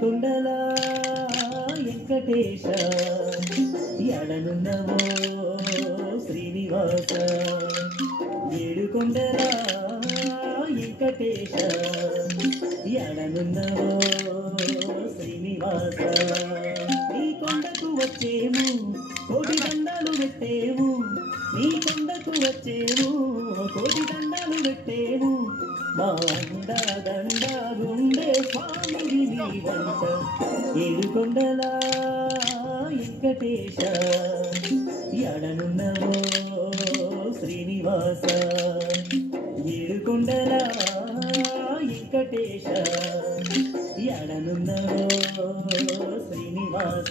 ఏడుకొండల వెంకటేశ ఎడనున్నవో శ్రీనివాస ఏడుకొండల వెంకటేశ ఎడనున్నవో శ్రీనివాస నీ కొండకు వచ్చేము కోటి దండాలు పెట్టేము నీ కొండకు వచ్చేము కోటి దండాలు పెట్టేము మా అండ దండ గుండె స్వామిని నీ వంట ఏడుకొండల వెంకటేశ ఎడనున్నవో శ్రీనివాస ఏడుకొండల వెంకటేశ ఎడనున్నవో శ్రీనివాస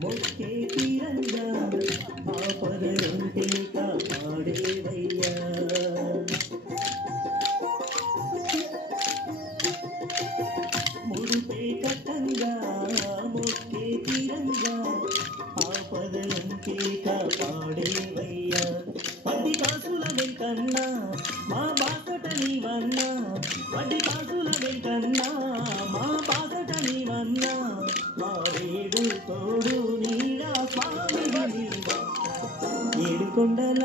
మొక్కే తీరంగా ఆపదలుంటే కాపాడేవయ్యా ముడుపే కట్టంగా మొక్కే తీరంగా ఆపదలుంటే కాపాడేవయ్యా పది కాసుల వెంటన్నా మా బాసట నీవన్నా పది కాసుల వెంటన్నా మా బాసట నీవన్నా మా వేడు తోడు నీడా స్వామి ఏడుకొండల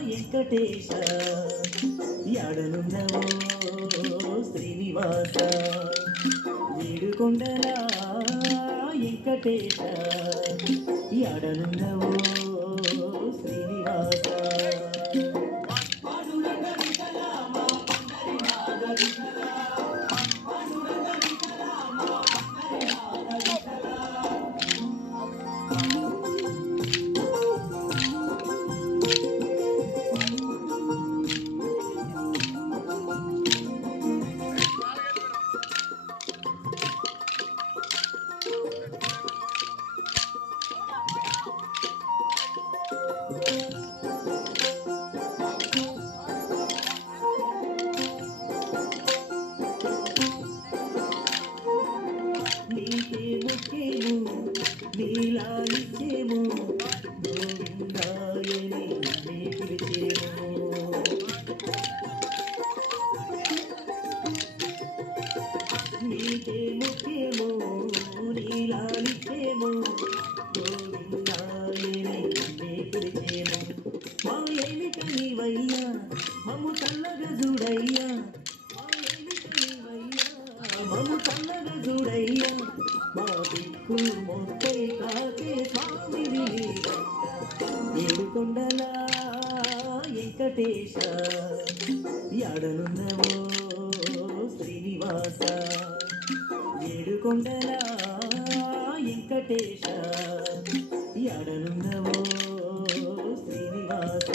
వెంకటేశ ఎడనున్నవో శ్రీనివాస ఏడుకొండల వెంకటేశ ఎడనున్నవో శ్రీనివాస నీకే ముఖ్యము నీలాలిచ్చేము గోవిందాయని నీ పిలిచేము నీకే ముఖ్యము నీలాలిచ్చేము గోవిందాయని నీ పిలిచేము మా ఏమిట నీవయ్యా మమ్ము చల్లగా చూడయ్యా మా ఏమిట నీవయ్యా మమ్ము చల్లగా చూడయ్యా మా దిక్కు మొత్తే కాకే స్వామిని ఏడుకొండల వెంకటేశ ఎడనున్నవో శ్రీనివాస ఏడుకొండల వెంకటేశ ఎడనున్నవో శ్రీనివాస